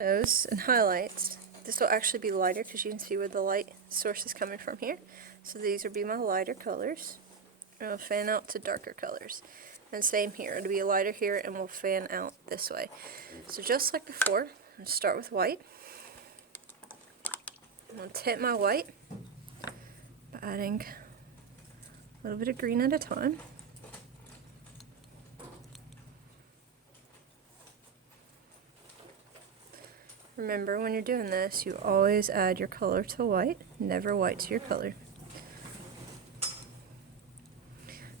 Those and highlights. This will actually be lighter because you can see where the light source is coming from here. So these will be my lighter colors. And it'll fan out to darker colors. And same here, it'll be lighter here and we'll fan out this way. So just like before, I'm going to start with white. I'm going to tint my white by adding a little bit of green at a time. Remember, when you're doing this, you always add your color to white, never white to your color.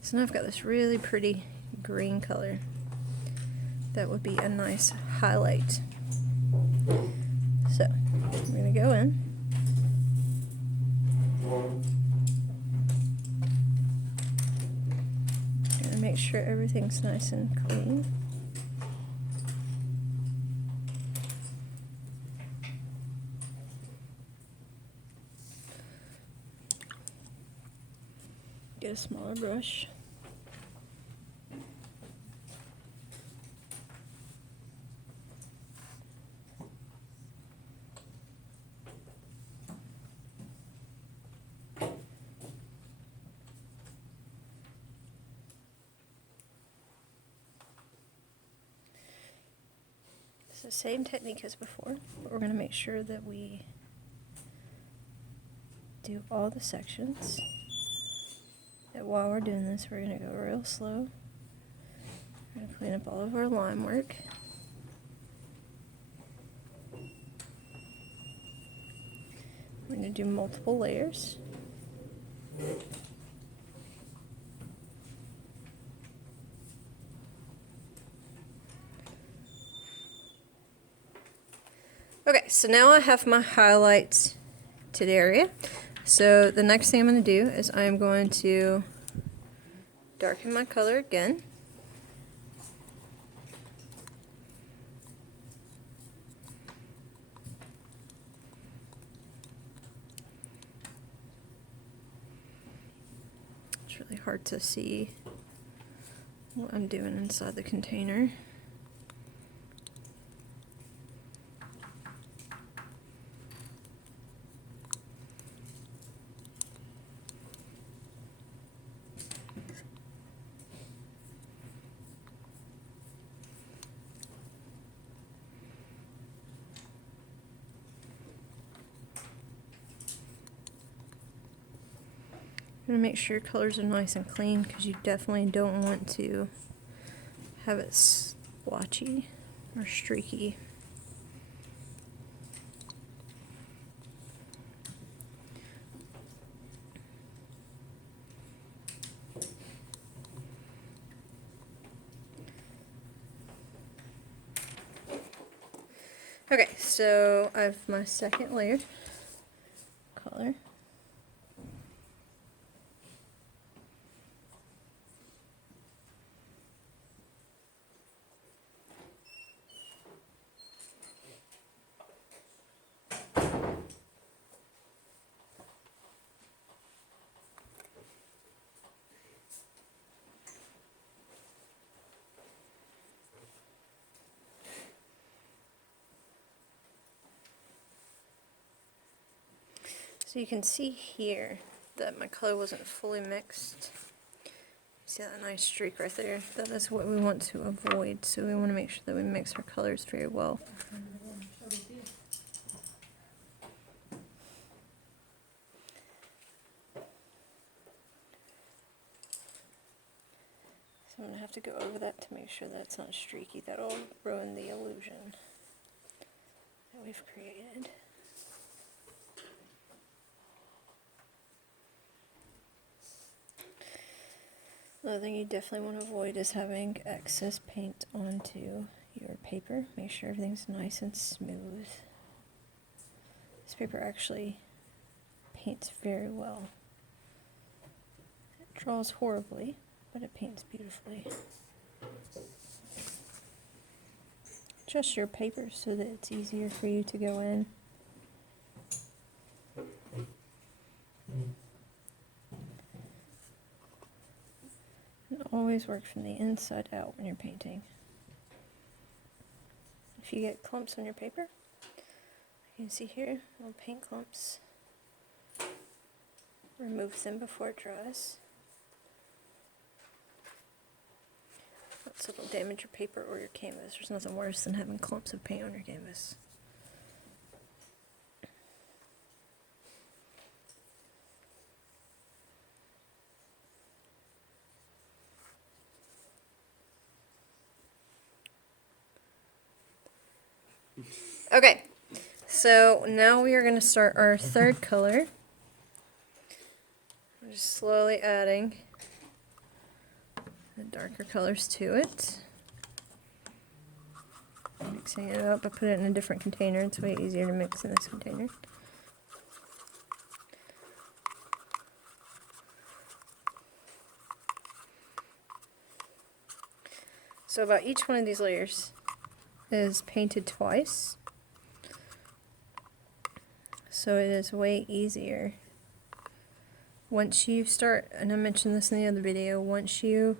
So now I've got this really pretty green color. That would be a nice highlight. So, I'm going to go in. Going to make sure everything's nice and clean. Get a smaller brush. It's the same technique as before, but we're going to make sure that we do all the sections. And while we're doing this, we're going to go real slow. We're going to clean up all of our line work. We're going to do multiple layers. Okay, so now I have my highlights to the area. So the next thing I'm going to do is I'm going to darken my color again. It's really hard to see what I'm doing inside the container. I'm going to make sure your colors are nice and clean because you definitely don't want to have it splotchy or streaky. Okay, so I have my second layer color. So you can see here that my color wasn't fully mixed. See that nice streak right there? That is what we want to avoid, so we want to make sure that we mix our colors very well. So I'm going to have to go over that to make sure that it's not streaky. That'll ruin the illusion that we've created. Another thing you definitely want to avoid is having excess paint onto your paper. Make sure everything's nice and smooth. This paper actually paints very well. It draws horribly, but it paints beautifully. Adjust your paper so that it's easier for you to go in. And always work from the inside out when you're painting. If you get clumps on your paper, You can see here, little paint clumps. Remove them before it dries. So it'll damage your paper or your canvas. There's nothing worse than having clumps of paint on your canvas. Okay, so now we are going to start our third color. I'm just slowly adding the darker colors to it. Mixing it up. I put it in a different container. It's way easier to mix in this container. So about each one of these layers is painted twice. So it is way easier. Once you start, and I mentioned this in the other video, once you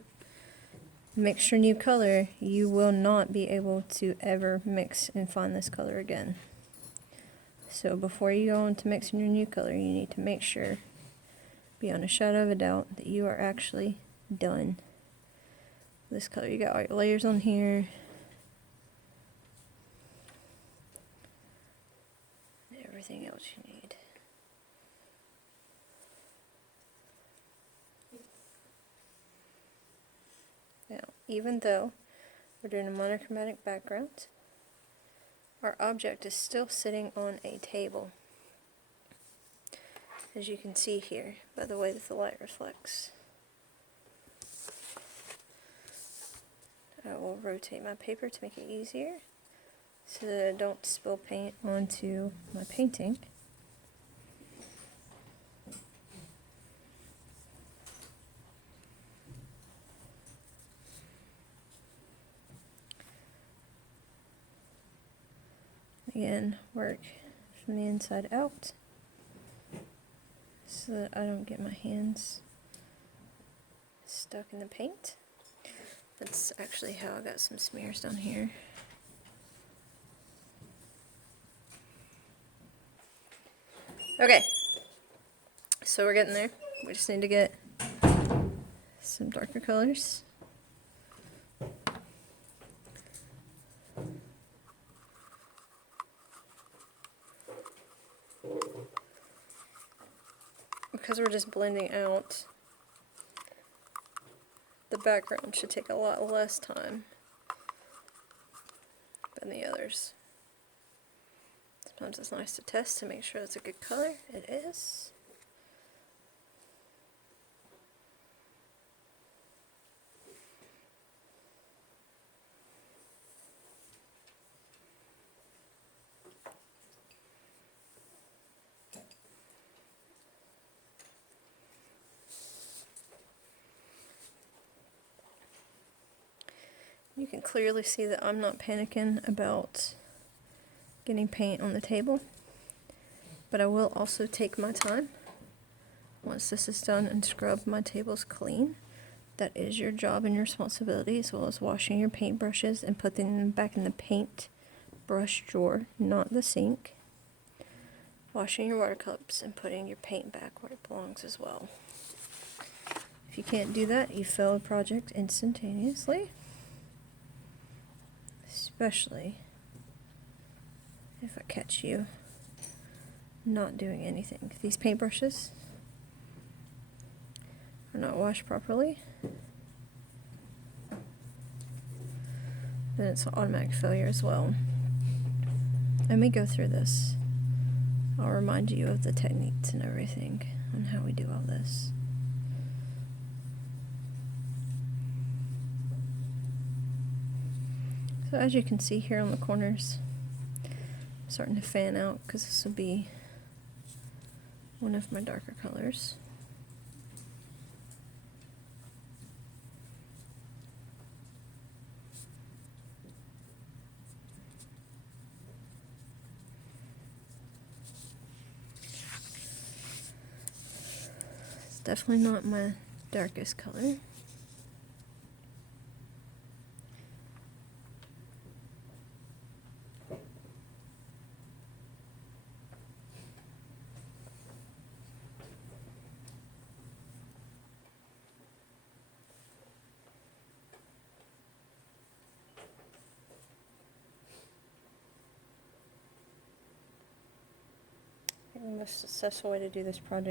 mix your new color, you will not be able to ever mix and find this color again. So before you go into mixing your new color, you need to make sure, beyond a shadow of a doubt, that you are actually done with this color. You got all your layers on here. Everything else you need. Now, even though we're doing a monochromatic background, our object is still sitting on a table, as you can see here by the way that the light reflects. I will rotate my paper to make it easier so that I don't spill paint onto my painting. Again, work from the inside out so that I don't get my hands stuck in the paint. That's actually how I got some smears down here. Okay, so we're getting there. We just need to get some darker colors. Because we're just blending out, the background should take a lot less time than the others. Sometimes it's nice to test to make sure it's a good color. It is. You can clearly see that I'm not panicking about getting paint on the table, but I will also take my time once this is done and scrub my tables clean. That is your job and your responsibility, as well as washing your paint brushes and putting them back in the paint brush drawer, not the sink. Washing your water cups and putting your paint back where it belongs as well. If you can't do that, you fail a project instantaneously. Especially if I catch you not doing anything. If these paintbrushes are not washed properly, then it's an automatic failure as well. Let me go through this. I'll remind you of the techniques and everything on how we do all this. So as you can see here on the corners, I'm starting to fan out because this will be one of my darker colors. It's definitely not my darkest color. The most successful way to do this project